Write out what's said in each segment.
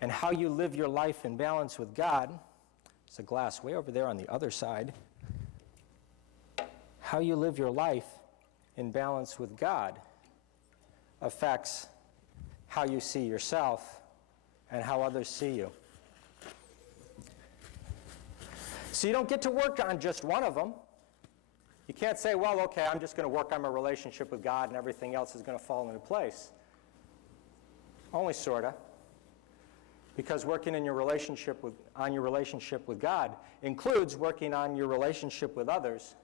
And how you live your life in balance with God, there's a glass way over there on the other side. How you live your life in balance with God affects how you see yourself and how others see you. So you don't get to work on just one of them. You can't say, well, okay, I'm just going to work on my relationship with God and everything else is going to fall into place. Only sort of. Because working on your relationship with God includes working on your relationship with others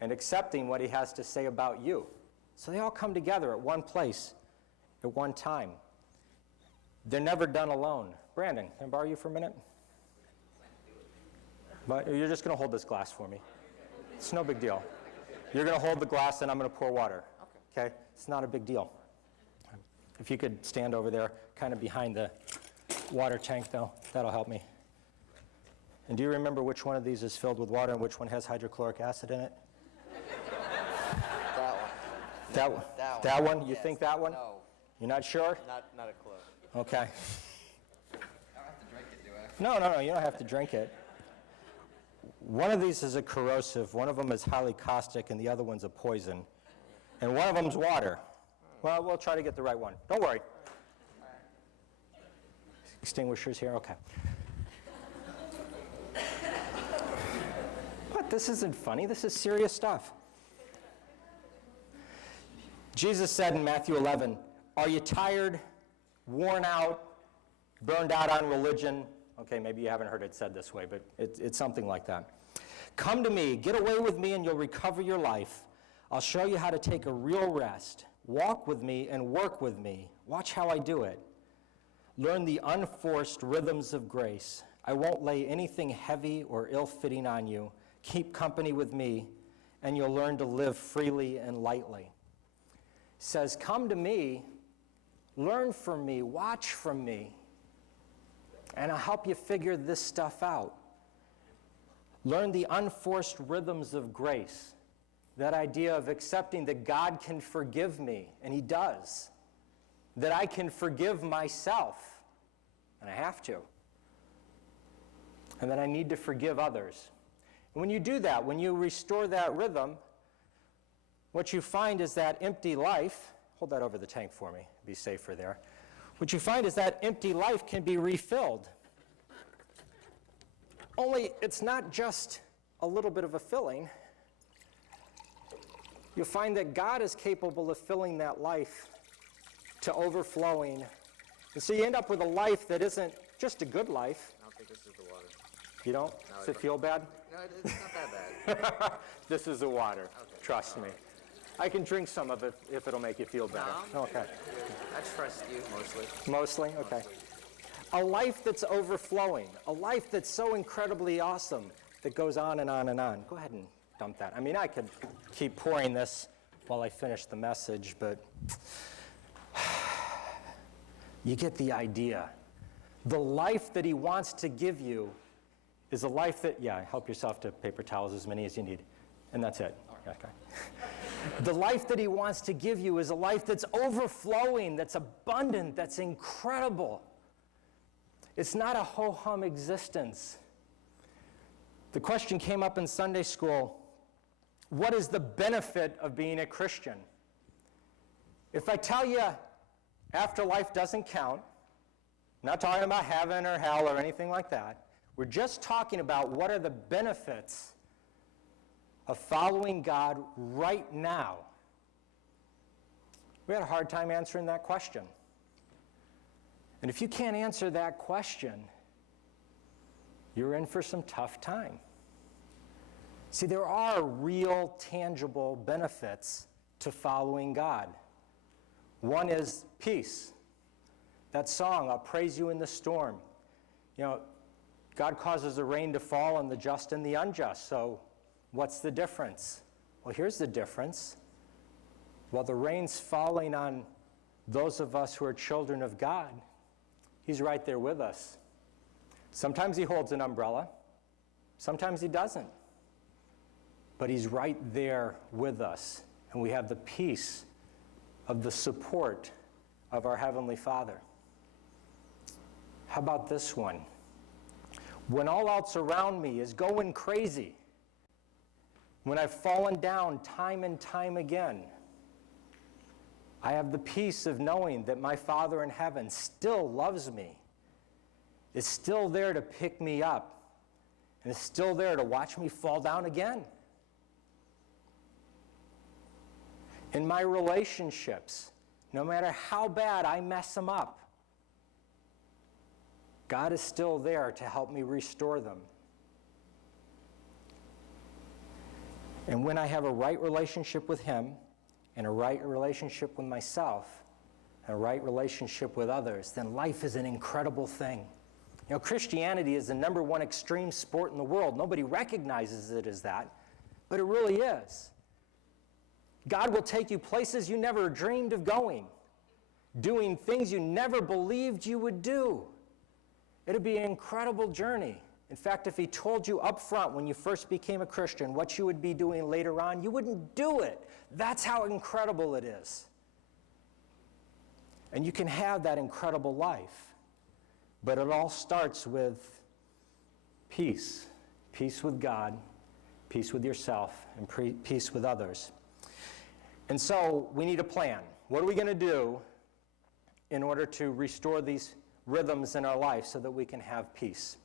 and accepting what he has to say about you. So they all come together at one place, at one time. They're never done alone. Brandon, can I borrow you for a minute? But you're just going to hold this glass for me. It's no big deal. You're going to hold the glass and I'm going to pour water. Okay? It's not a big deal. If you could stand over there, kind of behind the water tank, though, that'll help me. And do you remember which one of these is filled with water and which one has hydrochloric acid in it? That one. That one? You Yes. think that one? No. You're not sure? Not a clue. Okay. I don't have to drink it, do I? No, you don't have to drink it. One of these is a corrosive, one of them is highly caustic, and the other one's a poison. And one of them's water. Well, we'll try to get the right one. Don't worry. Extinguishers here? Okay. But this isn't funny. This is serious stuff. Jesus said in Matthew 11, are you tired, worn out, burned out on religion? Okay, maybe you haven't heard it said this way, but it's something like that. Come to me, get away with me, and you'll recover your life. I'll show you how to take a real rest. Walk with me and work with me. Watch how I do it. Learn the unforced rhythms of grace. I won't lay anything heavy or ill-fitting on you. Keep company with me, and you'll learn to live freely and lightly. He says, come to me, learn from me, watch from me, and I'll help you figure this stuff out. Learn the unforced rhythms of grace. That idea of accepting that God can forgive me, and he does. That I can forgive myself, and I have to. And that I need to forgive others. And when you do that, when you restore that rhythm, what you find is that empty life, hold that over the tank for me, be safer there. What you find is that empty life can be refilled. Only it's not just a little bit of a filling. You'll find that God is capable of filling that life to overflowing. And so you end up with a life that isn't just a good life. I don't think this is the water. You don't? No, Does it feel bad? No, it's not that bad. This is the water. Okay. Trust me. I can drink some of it if it'll make you feel better. No, Okay. I trust you mostly. Mostly? Okay. A life that's overflowing, a life that's so incredibly awesome that goes on and on and on. Go ahead and dump that. I mean, I could keep pouring this while I finish the message, but you get the idea. The life that he wants to give you is a life that, help yourself to paper towels, as many as you need. And that's it. Okay. The life that he wants to give you is a life that's overflowing, that's abundant, that's incredible. It's not a ho-hum existence. The question came up in Sunday school, what is the benefit of being a Christian? If I tell you afterlife doesn't count, I'm not talking about heaven or hell or anything like that. We're just talking about what are the benefits of following God right now. We had a hard time answering that question. And if you can't answer that question, you're in for some tough time. See, there are real, tangible benefits to following God. One is peace. That song, I'll praise you in the storm. You know, God causes the rain to fall on the just and the unjust. So what's the difference? Well, here's the difference. While the rain's falling on those of us who are children of God, he's right there with us. Sometimes he holds an umbrella. Sometimes he doesn't. But he's right there with us. And we have the peace of the support of our Heavenly Father. How about this one? When all else around me is going crazy, when I've fallen down time and time again, I have the peace of knowing that my Father in heaven still loves me, is still there to pick me up, and is still there to watch me fall down again. In my relationships, no matter how bad I mess them up, God is still there to help me restore them. And when I have a right relationship with Him, and a right relationship with myself, and a right relationship with others, then life is an incredible thing. You know, Christianity is the #1 extreme sport in the world. Nobody recognizes it as that, but it really is. God will take you places you never dreamed of going, doing things you never believed you would do. It'll be an incredible journey. In fact, if He told you up front when you first became a Christian what you would be doing later on, you wouldn't do it. That's how incredible it is. And you can have that incredible life. But it all starts with peace. Peace with God, peace with yourself, and peace with others. And so we need a plan. What are we going to do in order to restore these rhythms in our life so that we can have peace?